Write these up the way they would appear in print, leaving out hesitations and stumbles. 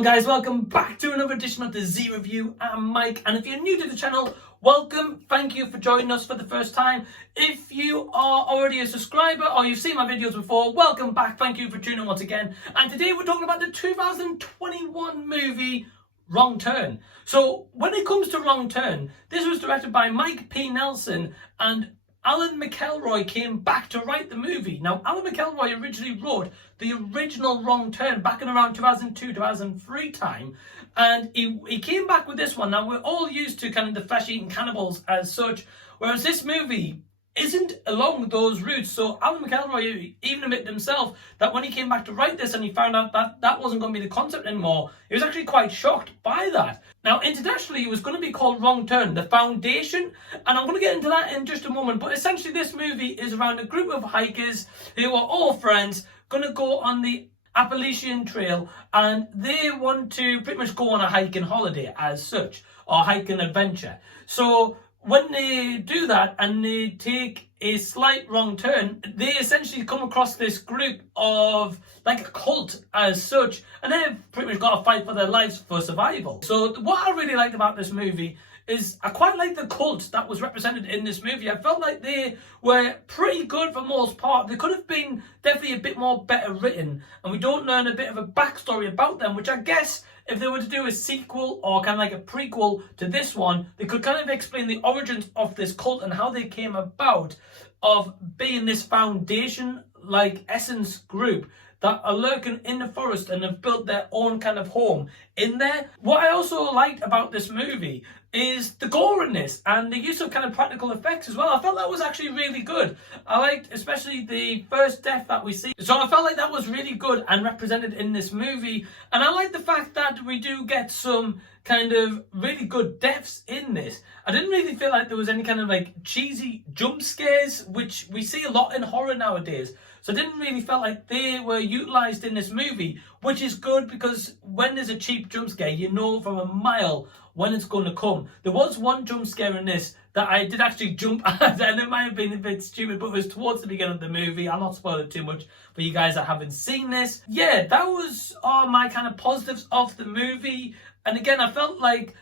on guys, welcome back to another edition of the Z Review. I'm Mike, and if you're new to the channel, welcome. Thank you for joining us for the first time. If you are already a subscriber or you've seen my videos before, welcome back. Thank you for tuning in once again. And today we're talking about the 2021 movie Wrong Turn. So when it comes to Wrong Turn, this was directed by Mike P. Nelson, and Alan McElroy came back to write the movie. Now, Alan McElroy originally wrote the original Wrong Turn back in around 2002, 2003 time. And he came back with this one. Now, we're all used to kind of the flesh-eating cannibals as such, whereas this movie isn't along those routes. So Alan McElroy even admitted himself that when he came back to write this and he found out that that wasn't going to be the concept anymore, he was actually quite shocked by that. Now, internationally, it was going to be called Wrong Turn, The Foundation, and I'm going to get into that in just a moment. But essentially, this movie is around a group of hikers who are all friends, going to go on the Appalachian Trail, and they want to pretty much go on a hiking holiday as such, or hiking adventure. So when they do that and they take a slight wrong turn, they essentially come across this group of like a cult as such, and they've pretty much got to fight for their lives for survival. So what I really liked about this movie is I quite like the cult that was represented in this movie. I felt like they were pretty good for most part. They could have been definitely a bit more better written, and we don't learn a bit of a backstory about them, which I guess if they were to do a sequel or kind of like a prequel to this one, they could kind of explain the origins of this cult and how they came about of being this foundation like essence group that are lurking in the forest and have built their own kind of home in there. What I also liked about this movie is the gore in this and the use of kind of practical effects as well. I felt that was actually really good. I liked especially the first death that we see. So I felt like that was really good and represented in this movie. And I like the fact that we do get some kind of really good deaths in this. I didn't really feel like there was any kind of like cheesy jump scares, which we see a lot in horror nowadays. So I didn't really feel like they were utilised in this movie, which is good because when there's a cheap jump scare, you know from a mile when it's going to come. There was one jump scare in this that I did actually jump at, and it might have been a bit stupid, but it was towards the beginning of the movie. I'll not spoil it too much for you guys that haven't seen this. Yeah, that was all my kind of positives of the movie. And again, I felt like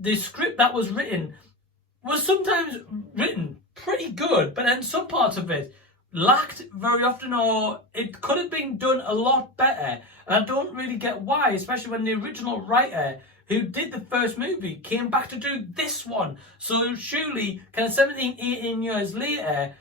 the script that was written was sometimes written pretty good, but then some parts of it lacked very often, or it could have been done a lot better. And I don't really get why, especially when the original writer who did the first movie came back to do this one. So surely kind of 17, 18 years later,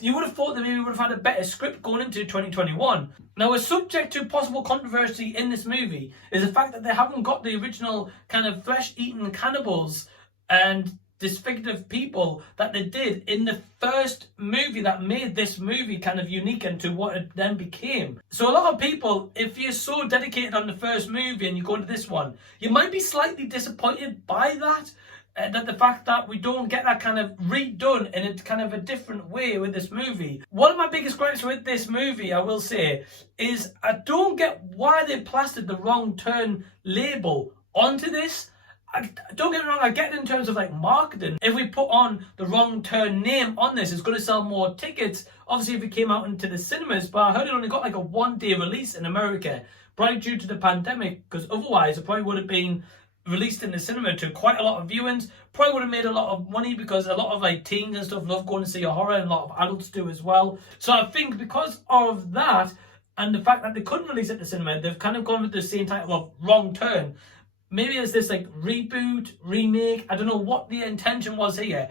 you would have thought that maybe we would have had a better script going into 2021. Now, a subject to possible controversy in this movie is the fact that they haven't got the original kind of flesh-eating cannibals and disfigured people that they did in the first movie that made this movie kind of unique into what it then became. So a lot of people, if you're so dedicated on the first movie and you go into this one, you might be slightly disappointed by that. That the fact that we don't get that kind of redone in a kind of a different way with this movie. One of my biggest gripes with this movie, I will say, is I don't get why they plastered the Wrong Turn label onto this. Don't get me wrong, I get it in terms of like marketing. If we put on the Wrong Turn name on this, it's going to sell more tickets. Obviously, if it came out into the cinemas, but I heard it only got like a one-day release in America, probably due to the pandemic, because otherwise it probably would have been released in the cinema to quite a lot of viewings. Probably would have made a lot of money because a lot of like teens and stuff love going to see a horror, and a lot of adults do as well. So I think because of that and the fact that they couldn't release it at the cinema, they've kind of gone with the same title of Wrong Turn. Maybe it's this like reboot, remake. I don't know what the intention was here.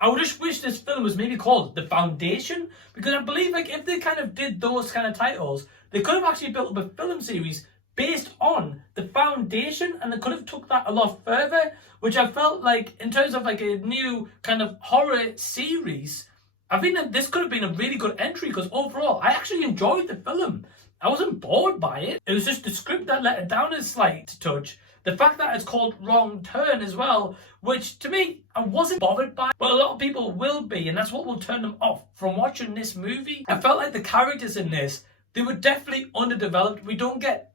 I would just wish this film was maybe called The Foundation, because I believe like if they kind of did those kind of titles, they could have actually built up a film series based on The Foundation, and they could have took that a lot further, which I felt like in terms of like a new kind of horror series, I think that this could have been a really good entry, because overall I actually enjoyed the film. I wasn't bored by it. It was just the script that let it down a slight touch. The fact that it's called Wrong Turn as well, which to me, I wasn't bothered by, but a lot of people will be, and that's what will turn them off from watching this movie. I felt like the characters in this, they were definitely underdeveloped. We don't get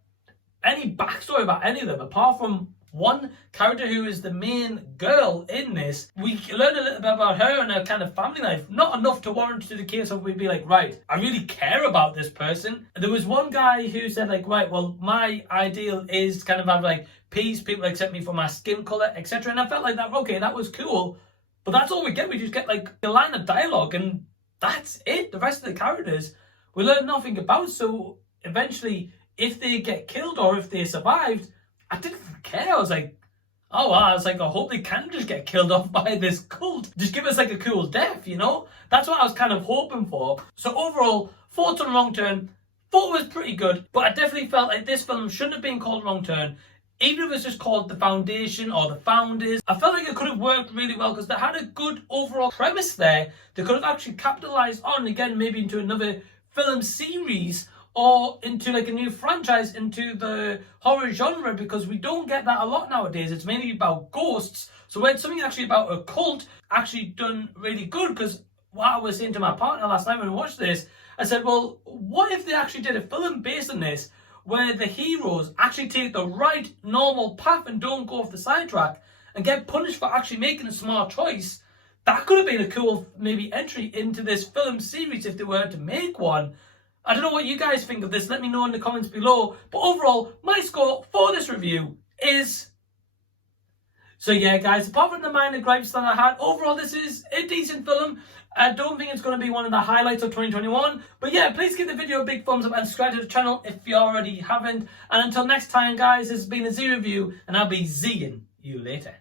any backstory about any of them, apart from one character who is the main girl in this. We learn a little bit about her and her kind of family life. Not enough to warrant to the case of we'd be like, right, I really care about this person. There was one guy who said like, right, well, my ideal is kind of have like peace, people accept me for my skin colour, etc. And I felt like that, okay, that was cool. But that's all we get. We just get like a line of dialogue and that's it. The rest of the characters we learn nothing about. So eventually, if they get killed or if they survived, I didn't care. I was like, oh wow, I was like, I hope they can just get killed off by this cult. Just give us like a cool death, you know? That's what I was kind of hoping for. So overall, thoughts on Wrong Turn, thought it was pretty good, but I definitely felt like this film shouldn't have been called Wrong Turn. Even if it's just called The Foundation or The Founders, I felt like it could have worked really well because they had a good overall premise there. They could have actually capitalised on, again, maybe into another film series or into like a new franchise into the horror genre, because we don't get that a lot nowadays. It's mainly about ghosts. So when something actually about a cult actually done really good, because what I was saying to my partner last night when we watched this, I said, well, what if they actually did a film based on this where the heroes actually take the right normal path and don't go off the sidetrack and get punished for actually making a smart choice? That could have been a cool maybe entry into this film series if they were to make one. I don't know what you guys think of this. Let me know in the comments below. But overall, my score for this review is... So yeah, guys, apart from the minor gripes that I had, overall this is a decent film. I don't think it's going to be one of the highlights of 2021. But yeah, please give the video a big thumbs up and subscribe to the channel if you already haven't. And until next time, guys, this has been a Z Review, and I'll be Zing you later.